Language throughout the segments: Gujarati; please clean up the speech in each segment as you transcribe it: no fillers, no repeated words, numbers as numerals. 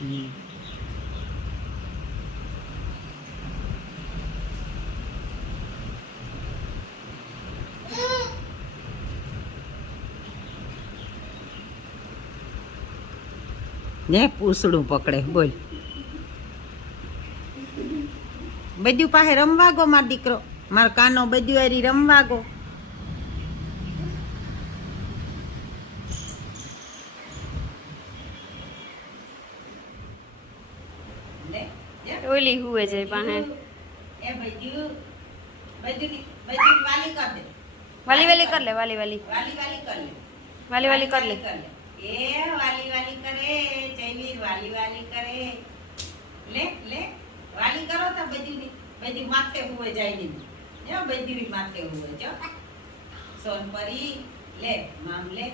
ને પૂછડું પકડે બોલ બધું પાસે રમવા ગો મારો દીકરો મારો કાનો બધું હારી રમવા ગો ઓલી હુએ છે પાસે એ બધું બધું બધું વાલી કર દે વાલી વાલી કર લે વાલી વાલી વાલી વાલી કર લે વાલી વાલી કર લે એ વાલી વાલી કરે જયવીર વાલી વાલી કરે લે લે વાલી કરો તો બધી માથે હુએ જાય ની જો બધી માથે હુએ જો સોનપરી લે મામ લે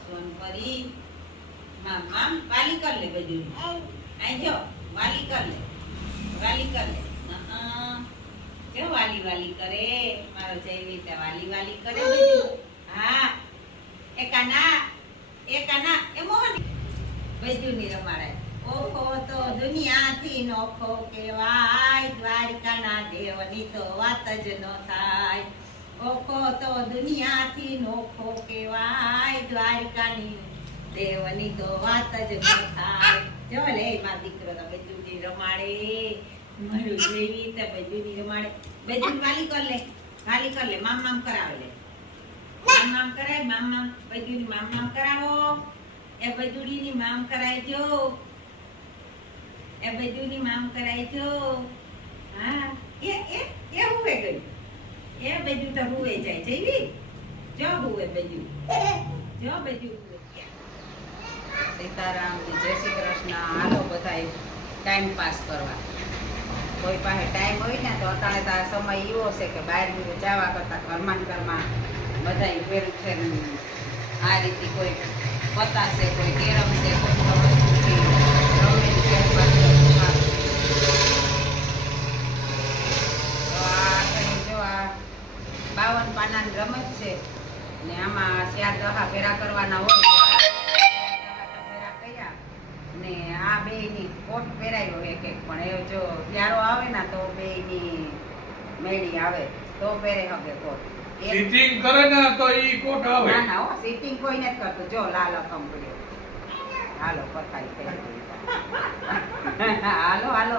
સોનપરી મામ મામ વાલી કર લે બધી આઈ જો વાલી કર લે જો વાલી વાલી કરે મારો જયવીર તે વાલી વાલી કરે બધી હા એ કાના એ મોહન બધું ની રમાડાય ઓખો તો દુનિયાથી નોખો કેવાય દ્વારકાના દેવની તો વાત જ ન થાય ઓખો તો દુનિયાથી નોખો કેવાય દ્વારકાની દેવની તો વાત જ ન થાય જો લે મારો દીકરો તો બધું ની રમાડે મારું જેવી તે બધું ની રમાડે બધું વાલી કર લે મામ મામ કરાવે લે મામ મામ કરાય મામ મામ બધું મામ મામ કરાવો એ બધું ની મામ કરાયજો એ બધું ની મામ કરાયજો હા એ હુએ ગઈ એ બધું તો હુએ જાય જઈવી જો હુએ બધું જો બધું સીતારામ જય શ્રી કૃષ્ણ હાલો બધાય ટાઈમ પાસ કરવા કોઈ પાસે ટાઈમ હોય ને તો અત્યારે તો આ સમય એવો છે કે બહાર જવા કરતા ઘરમાં બધાય ભેરું છે આ રીતે કોઈ પતા છે કોઈ કેરમ છે કોઈ રમેલી ટાઈમ પાસ કરવા તો આ કઈ જો આ 52 પાનાની રમત છે ને આમાં 4 દહા ભેરા કરવાના હોય ને આ બે ની કોટ પહેરાયો એક પણ એ જો પ્યારો આવે ને તો બે ની મેળી આવે તો પહેરે હગે કોટ સીટિંગ કરે ને તો ઈ કોટ આવે ના ના હો સીટિંગ કોઈ નથી કરતું જો લાલ કંપની હાલો પથારી પહેરી હાલો હાલો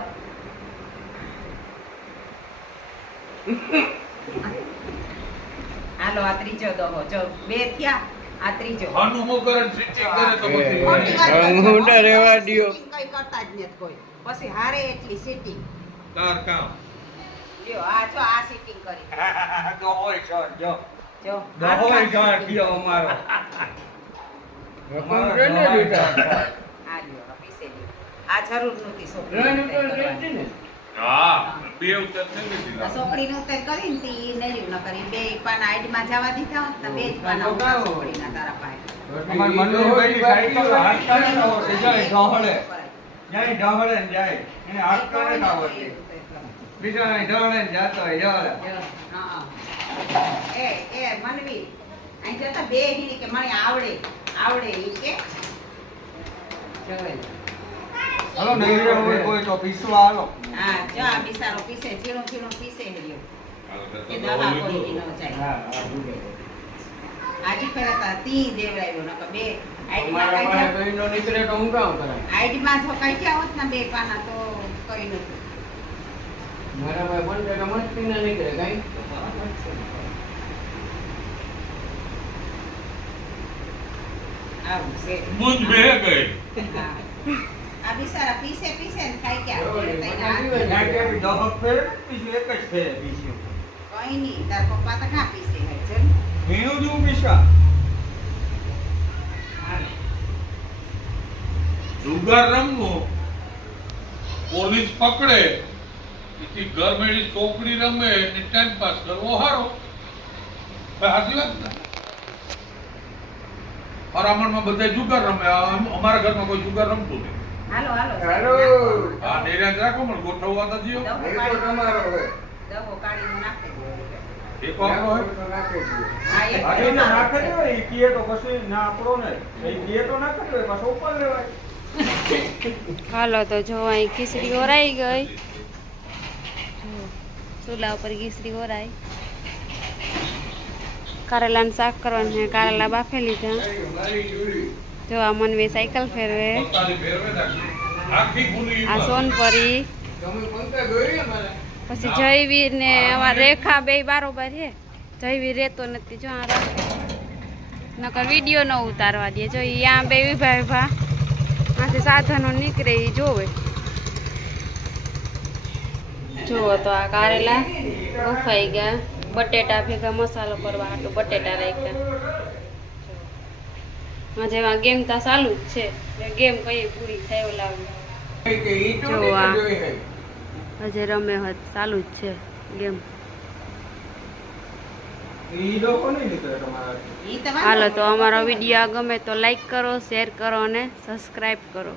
આ ત્રીજો દહો જો બે થયા આ ત્રીજો હનુમો કરે સીટિંગ કરે તો પછી મોટા રેવા દિયો કઈ કરતા જ નથી કોઈ પછી હારે એટલી સીટિંગ તાર કામ જો આ જો આ સીટિંગ કરી દોહોય છો જો જો દોહોય છો દિયો અમારો રકમ કેને લીધા આ લ્યો પીસે લ્યો આ જરૂર નથી રેન ઉપર છોકરી કેતી ને હા બે ઉતર થઈ ગઈ છોકરીને ઉતર કરીને તી નર્યું ન કરી બે પાના આઈડમાં જવા દીધા હોત ને બે જ પાના ઉતર છોકરીના તારા પાસે અમાર મનનો બેટી સાઈડ તો હાથ કાઢે ને જાય ઢોહળે જાય ઢોહળે ને જાય એને હાથ કાઢે ના હોય બીજા ઢોહળે ને જાતો હોય યાર હા એ મનવી અહીં જતા બે હીરી કે મને આવડે ઈ કે ચલ હાલો નહીં હોય કોઈ તો પીસવા હાલો હા જો આ બિસારો પીસે ઝીણું પીસે હેર્યો એ દવા કોઈ ન જાય હા ભૂલે આજે ફેરતા તી દેવરાયો ન કે બે અમારા પાસે કઈનો નીકળે તો હું કામ કરાય આઈડીમાં જો કઈ ગયા હોત ને બે પાના તો કઈ નતું મારા ભાઈ બંધ કે મસ્તી ના નીકળે કઈ આવું છે મુંજ બે ગઈ હા આ બિસારા પીસે ને ખાઈ ગયા દહક ફેર પીછું એક જ ફેર પીછું કઈ નહીં તાર પપ્પા તો ના પીસે હે ચલ ભીનું જેવું પીસા જુગાર રમવો પોલીસ પકડે એથી ઘર મેળી છોકરી રમે ને ટાઈમ પાસ કરવો હારો સાચી વાત ને હરામણમાં બધા જુગાર રમે અમારા ઘરમાં કોઈ જુગાર રમતું નહીં હાલો હાલો હા નિરાંત રાખો પણ ગોઠવવા તો જીઓ એ તો તમારો હોય દહો કાઢીને નાખી દો એક વાપરો હોય હા એક બાકી ના નાખે હોય ઈ કીએ તો પછી ના આપણો ને એ કીએ તો ના કરે પાછો ઉપર લેવાય હાલો તો જો અહીં ખીચડી ઓરાઈ ગઈ. જો, ચૂલા ઉપર ખીચડી ઓરાઈ. કારેલાનું શાક કરવાનું છે. કારેલા બાફી લીધા. જો આ મનવી સાયકલ ફેરવે. પોતાની ફેરવે ને આખી ભૂલી આ સોનપરી. તમે કોનતા ગોળી અમારે પછી જયવીર ને અમારા રેખા બે બારોબાર છે. જયવીર રહેતો નથી. જો આ નકર વિડીયો ન ઉતારવા દે. જો અહીંયા બે વિભા આથી સાધનો નીકળે એ જોવે. જુઓ તો આ કારેલા બફાઈ ગયા. બટેટા ભેગા મસાલો કરવા હાટું બટેટા રાખ્યા. જેવા ગેમ તા ચાલુ જ છે. ગેમ કઈ પૂરી થાય એવું લાગે. કે ઈટો જો ને આ. જોઈ હે હજે રમે હત ચાલુ જ છે ગેમ. ઈ લોકો નહીં નીકળે તમારા ઈ તમારે હાલો તો અમારો વિડીયો ગમે તો લાઈક કરો, શેર કરો અને સબસ્ક્રાઈબ કરો.